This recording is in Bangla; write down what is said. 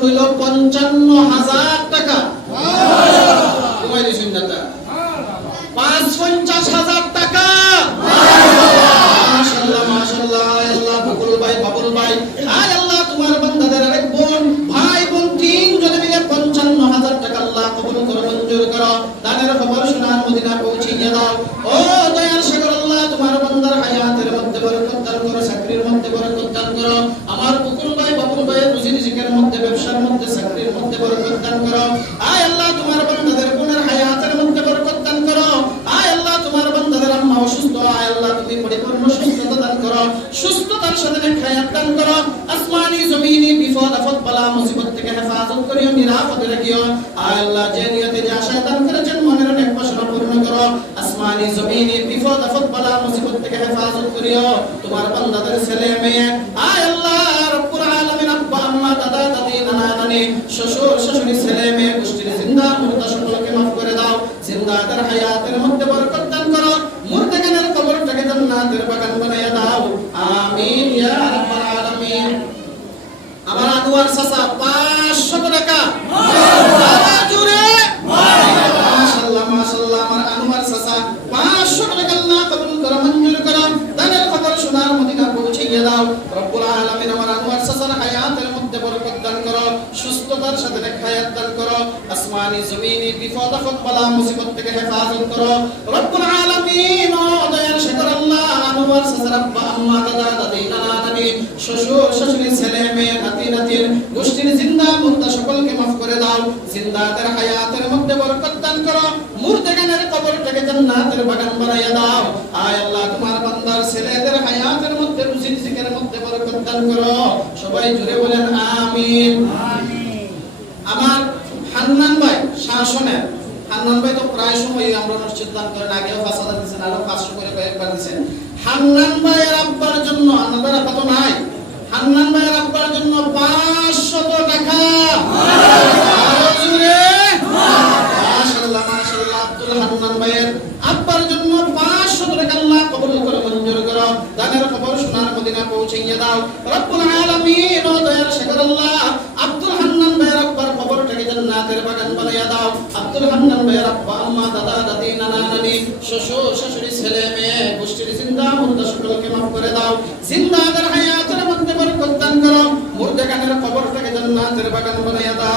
হইল পঞ্চান্ন হাজার টাকা। ভাই, বাবুল ভাই মিলে পঞ্চান্ন হাজার টাকা আল্লাহ কবুল করো, মঞ্জুর করো। দানের খবর শোনার মদিনা পৌঁছিয়ে দাও। ও দয়াল সাগর আল্লাহ তোমার বান্দার হায়াতের মধ্যে বরকত দান করো চাকরির মধ্যে বরকত দান করো। আমার বকুল ভাই বাবুল ভাইয়ের রুজি রিজিকের মধ্যে, ব্যবসার মধ্যে, চাকরির মধ্যে বরকত দান করো। আয় আল্লাহ, তোমার বান্দাদের গুণের হায়াতের মধ্যে বরকত দান করো। আয় আল্লাহ, তোমার বান্দাদের আম্মা অসুস্থ। আয় আল্লাহ, তুমি পরিপূর্ণ সুস্থতা দান করো। সুস্থতার সাথে হায়াত দান করো। আসমানি জমিনি বিপদ আপদ বালা, মুসিবত থেকে হেফাজত করিও, নিরাপদে রাখিও। আয় আল্লাহ, যে নিয়তে, যে আশা দান করেছেন মনের অনেক বাসনা পূর্ণ করো। আসমানি জমিনি বিপদ আপদ বালা, মুসিবত থেকে হেফাজত করিও। তোমার বান্দাদের ছেলে, মেয়ে, আয় আল্লাহ, রব্বুল আলামিন, আব্বা, আম্মা, দাদা, দাদি, নানা, নানি, শ্বশুর, শাশুড়ি, ছেলে, মেয়ে, গোষ্ঠীর জিন্দা, মুর্দা সকলকে মাফ করে দাও। জিন্দাদের হায়াতের মধ্যে বরকত দান করো। মুর্দাগানের কবরটাকে জান্নাতের বাগান বানাইয়া দাও। আমিন, ইয়া রাব্বাল আলামিন। আমার আনোয়ার চাচা 500 টাকা বাবা জুড়ে মাশাআল্লাহ মাশাআল্লাহ আমার আনোয়ার চাচা 500 টাকা আল্লাহ কবুল করো মঞ্জুর করো দানের খবর শোনার মদিনা পৌঁছিয়ে দাও রব্বুল আলামিন আমার আনোয়ার চাচার হায়াতের মধ্যে বরকত দান করো সুস্থতার সাথে নেক হায়াত দান করো, আসমানি জমিনি বিপদ আপদ, বালা মুসিবত থেকে হেফাজত করো। রব্বুল আলামিন, ও দয়ার শেখর আল্লাহ আনোয়ার চাচার আব্বা, আম্মা, দাদা, দাদি, নানা শ্বশুর, শাশুড়ি, ছেলে, মেয়ে, নাতি, নাতির গোষ্ঠীর জিন্দা মুর্দা সকলকে মাফ করে দাও। জিন্দাদের হায়াতের মধ্যে বরকত দান করো। মুর্দাগানের কবরটাকে জান্নাতের বাগান বানাইয়া দাও। আয় আল্লাহ, তোমার বান্দার ছেলেদের হায়াতের মধ্যে রুজি রিজিকের মধ্যে বরকত দান করো। সবাই জুড়ে বলেন, আমিন। আমার হান্নান ভাই, শাসনের। হান্নান ভাই তো প্রায় সময় আমরা দান করেন, আগেও আরও পাঁচশো করে হান্নান ভাইয়ের আব্বার জন্য আনাদার আব্বা তো নাই। হান্নান ভাইয়ের আব্বার জন্য টাকা। আরও জোরে। মাশাআল্লাহ মাশাআল্লাহ, আব্দুল হান্নান ভাইয়ের আব্বার জন্য 500 টাকা আল্লাহ কবুল করে, মঞ্জুর করো। দানের খবর শোনার মদিনা দাও। রব্বুল আলামিন, ও দয়ার শেখর আল্লাহ আব্দুল হান্নান ভাইয়ের আব্বার কবরটাকে জান্নাতের বাগান বানাইয়া দাও ছেলে মেয়ে, গোষ্ঠীর জিন্দা মুর্দা সকলকে মাফ করে দাও। জিন্দাদের হায়াতের মধ্যে বরকত দান করো। মুর্দা কানের কবরটাকে জান্নাতের বাগান বানাইয়া দাও।